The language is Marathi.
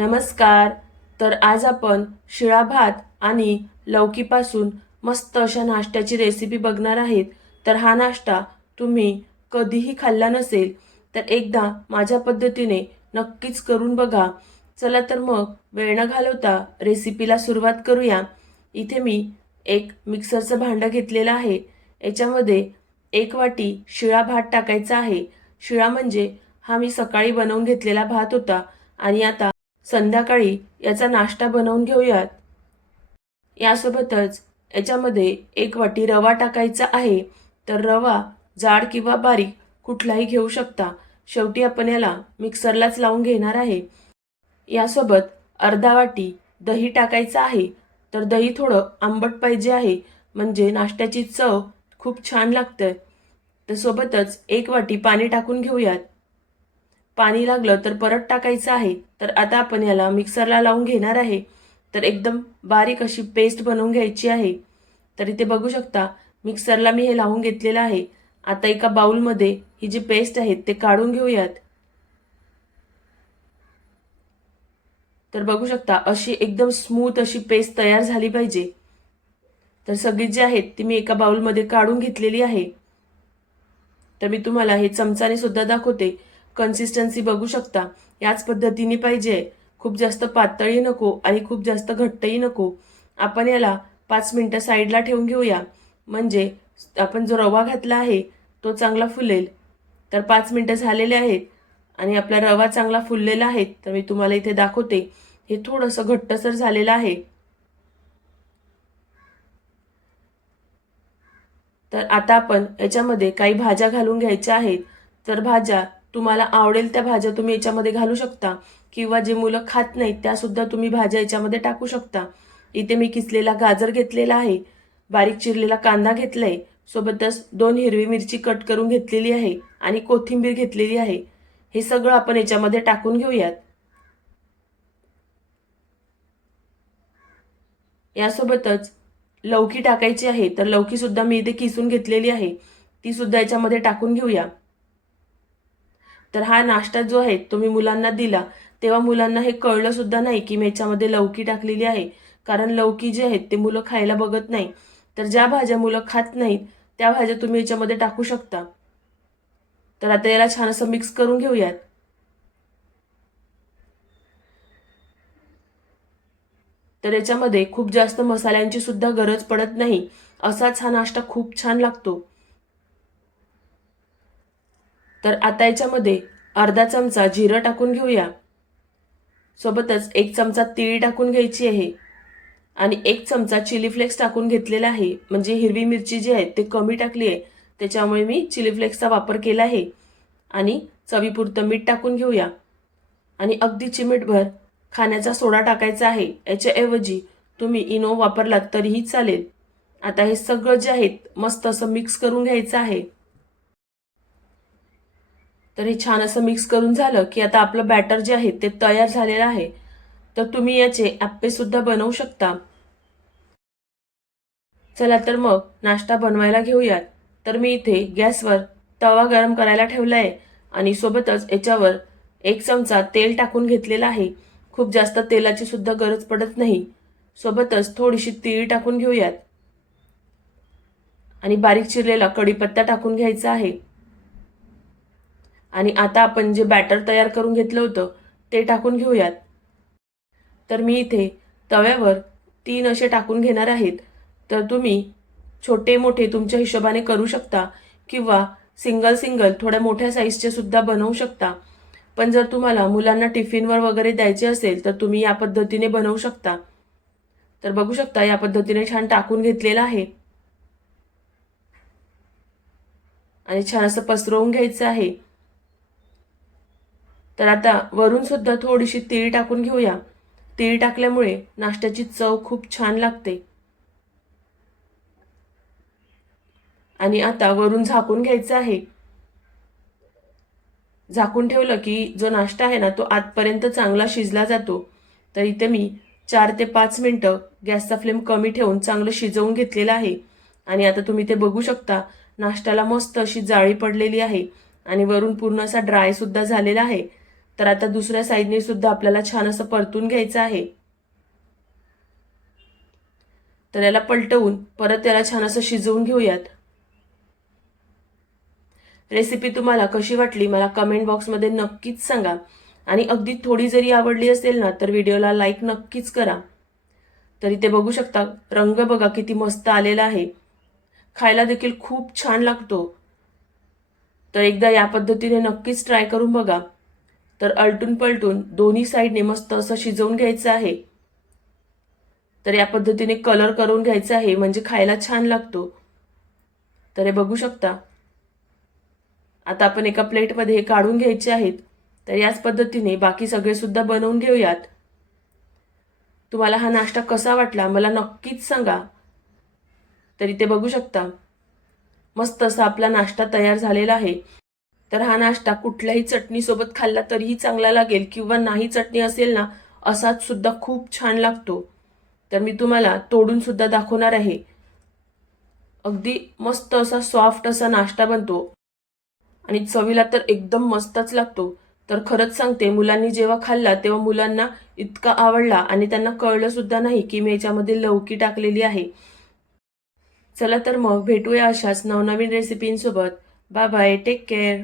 नमस्कार. तर आज आपण शिळा भात आणि लौकीपासून मस्त अशा नाश्त्याची रेसिपी बघणार आहेत. तर हा नाश्ता तुम्ही कधीही खाल्ला नसेल तर एकदा माझ्या पद्धतीने नक्कीच करून बघा. चला तर मग वेळ न घालवता रेसिपीला सुरुवात करूया. इथे मी एक मिक्सरचं भांडं घेतलेलं आहे. याच्यामध्ये एक वाटी शिळा भात टाकायचा आहे. शिळा म्हणजे हा मी सकाळी बनवून घेतलेला भात होता आणि आता संध्याकाळी याचा नाश्ता बनवून घेऊयात. यासोबतच याच्यामध्ये एक वाटी रवा टाकायचा आहे तर रवा जाड किंवा बारीक कुठलाही घेऊ शकता. शेवटी आपण याला मिक्सरलाच लावून घेणार आहे. यासोबत अर्धा वाटी दही टाकायचं आहे तर दही थोडं आंबट पाहिजे आहे म्हणजे नाश्त्याची चव खूप छान लागतं. तर सोबतच एक वाटी पाणी टाकून घेऊयात. पाणी लागलं तर परत टाकायचं आहे. तर आता आपण याला मिक्सरला लावून घेणार आहे. तर एकदम बारीक अशी पेस्ट बनवून घ्यायची आहे. तर इथे बघू शकता मिक्सरला मी हे लावून घेतलेलं आहे. आता एका बाउलमध्ये ही जी पेस्ट आहे ते काढून घेऊयात. तर बघू शकता अशी एकदम स्मूथ अशी पेस्ट तयार झाली पाहिजे. तर सगळी जी आहेत ती मी एका बाउलमध्ये काढून घेतलेली आहे. तर मी तुम्हाला हे चमचाने सुद्धा दाखवते. कन्सिस्टन्सी बघू शकता. याच पद्धतीने पाहिजे. खूप जास्त पातळी नको आणि खूप जास्त घट्टही नको. आपण याला पाच मिनटं साईडला ठेवून घेऊया. म्हणजे आपण जो रवा घातला आहे तो चांगला फुलेल. तर पाच मिनटं झालेले आहेत आणि आपला रवा चांगला फुललेला आहे तर मी तुम्हाला इथे दाखवते. हे थोडंसं घट्टसर झालेलं आहे. तर आता आपण याच्यामध्ये काही भाज्या घालून घ्यायच्या आहेत. तर भाज्या तुम्हाला आवडेल त्या भाज्या तुम्ही याच्यामध्ये घालू शकता. किंवा जे मुलं खात नाहीत त्यासुद्धा तुम्ही भाज्या याच्यामध्ये टाकू शकता. इथे मी किसलेला गाजर घेतलेला आहे. बारीक चिरलेला कांदा घेतलाय. सोबतच दोन हिरवी मिरची कट करून घेतलेली आहे आणि कोथिंबीर घेतलेली आहे. हे सगळं आपण याच्यामध्ये टाकून घेऊयात. यासोबतच लौकी टाकायची आहे तर लौकी सुद्धा मी इथे किसून घेतलेली आहे. ती सुद्धा याच्यामध्ये टाकून घेऊया. तर हा नाश्ता जो आहे तो मी मुलांना दिला. तेव्हा मुलांना हे कळलं सुद्धा नाही की मी याच्यामध्ये लौकी टाकलेली आहे. कारण लौकी जे आहेत ते मुलं खायला बघत नाही. तर ज्या भाज्या मुलं खात नाहीत त्या भाज्या तुम्ही याच्यामध्ये टाकू शकता. तर आता याला छान असं मिक्स करून घेऊयात. तर याच्यामध्ये खूप जास्त मसाल्यांची सुद्धा गरज पडत नाही. असाच हा नाश्ता खूप छान लागतो. तर आता याच्यामध्ये अर्धा चमचा जिरं टाकून घेऊया. सोबतच एक चमचा तीळ टाकून घ्यायची आहे. आणि एक चमचा चिली फ्लेक्स टाकून घेतलेला आहे. म्हणजे हिरवी मिरची जी आहे ते कमी टाकली आहे. त्याच्यामुळे मी चिली फ्लेक्सचा वापर केला आहे. आणि चवीपुरतं मीठ टाकून घेऊया. आणि अगदी चिमीटभर खाण्याचा सोडा टाकायचा आहे. याच्याऐवजी तुम्ही इनो वापरलात तरीही चालेल. आता हे सगळं जे आहेत मस्त असं मिक्स करून घ्यायचं आहे. तर हे छान असं मिक्स करून झालं की आता आपलं बॅटर जे आहे ते तयार झालेलं आहे. तर तुम्ही याचे ॲप्पेसुद्धा बनवू शकता. चला तर मग नाश्ता बनवायला घेऊयात. तर मी इथे गॅसवर तवा गरम करायला ठेवला आहे आणि सोबतच याच्यावर एक चमचा तेल टाकून घेतलेला आहे. खूप जास्त तेलाची सुद्धा गरज पडत नाही. सोबतच थोडीशी तिळी टाकून घेऊयात. आणि बारीक चिरलेला कढीपत्ता टाकून घ्यायचा आहे. आणि आता आपण जे बॅटर तयार करून घेतलं होतं ते टाकून घेऊयात. तर मी इथे तव्यावर तीन असे टाकून घेणार आहेत. तर तुम्ही छोटे मोठे तुमच्या हिशोबाने करू शकता किंवा सिंगल सिंगल थोड्या मोठ्या साईजचे सुद्धा बनवू शकता. पण जर तुम्हाला मुलांना टिफिनवर वगैरे द्यायचे असेल तर तुम्ही या पद्धतीने बनवू शकता. तर बघू शकता या पद्धतीने छान टाकून घेतलेलं आहे. आणि छान असं पसरवून घ्यायचं आहे. तर आता वरून सुद्धा थोडीशी तीळ टाकून घेऊया. तीळ टाकल्यामुळे नाश्त्याची चव खूप छान लागते. आणि आता वरून झाकून घ्यायचं आहे. झाकून ठेवलं की जो नाश्ता आहे ना तो आतपर्यंत चांगला शिजला जातो. तर इथे मी चार ते पाच मिनटं गॅसचा फ्लेम कमी ठेवून चांगलं शिजवून घेतलेलं आहे. आणि आता तुम्ही ते बघू शकता नाश्त्याला मस्त अशी जाळी पडलेली आहे. आणि वरून पूर्ण असा ड्रायसुद्धा झालेला आहे. तर आता दुसऱ्या साईडने सुद्धा आपल्याला छान असं परतून घ्यायचं आहे. तर याला पलटवून परत याला छान असं शिजवून घेऊयात. रेसिपी तुम्हाला कशी वाटली मला कमेंट बॉक्समध्ये नक्कीच सांगा. आणि अगदी थोडी जरी आवडली असेल ना तर व्हिडिओला लाईक नक्कीच करा. तर इथे बघू शकता रंग बघा किती मस्त आलेला आहे. खायला देखील खूप छान लागतो. तर एकदा या पद्धतीने नक्कीच ट्राय करून बघा. तर अलटून पलटून दोन्ही साईडने मस्त असं शिजवून घ्यायचं आहे. तर या पद्धतीने कलर करून घ्यायचा आहे म्हणजे खायला छान लागतो. तर हे बघू शकता. आता आपण एका प्लेटमध्ये हे काढून घ्यायचे आहेत. तर याच पद्धतीने बाकी सगळेसुद्धा बनवून घेऊयात. तुम्हाला हा नाश्ता कसा वाटला मला नक्कीच सांगा. तरी ते बघू शकता. मस्त असा आपला नाश्ता तयार झालेला आहे. तर हा नाश्ता कुठल्याही चटणीसोबत खाल्ला तरीही चांगला लागेल किंवा नाही चटणी असेल ना असाच सुद्धा खूप छान लागतो. तर मी तुम्हाला तोडून सुद्धा दाखवणार आहे. अगदी मस्त असा सॉफ्ट असा नाश्ता बनतो. आणि चवीला तर एकदम मस्तच लागतो. तर खरंच सांगते मुलांनी जेव्हा खाल्ला तेव्हा मुलांना इतका आवडला आणि त्यांना कळलं सुद्धा नाही की मी याच्यामध्ये लवकी टाकलेली आहे. चला तर मग भेटूया अशाच नवनवीन रेसिपींसोबत बाय बाय टेक केअर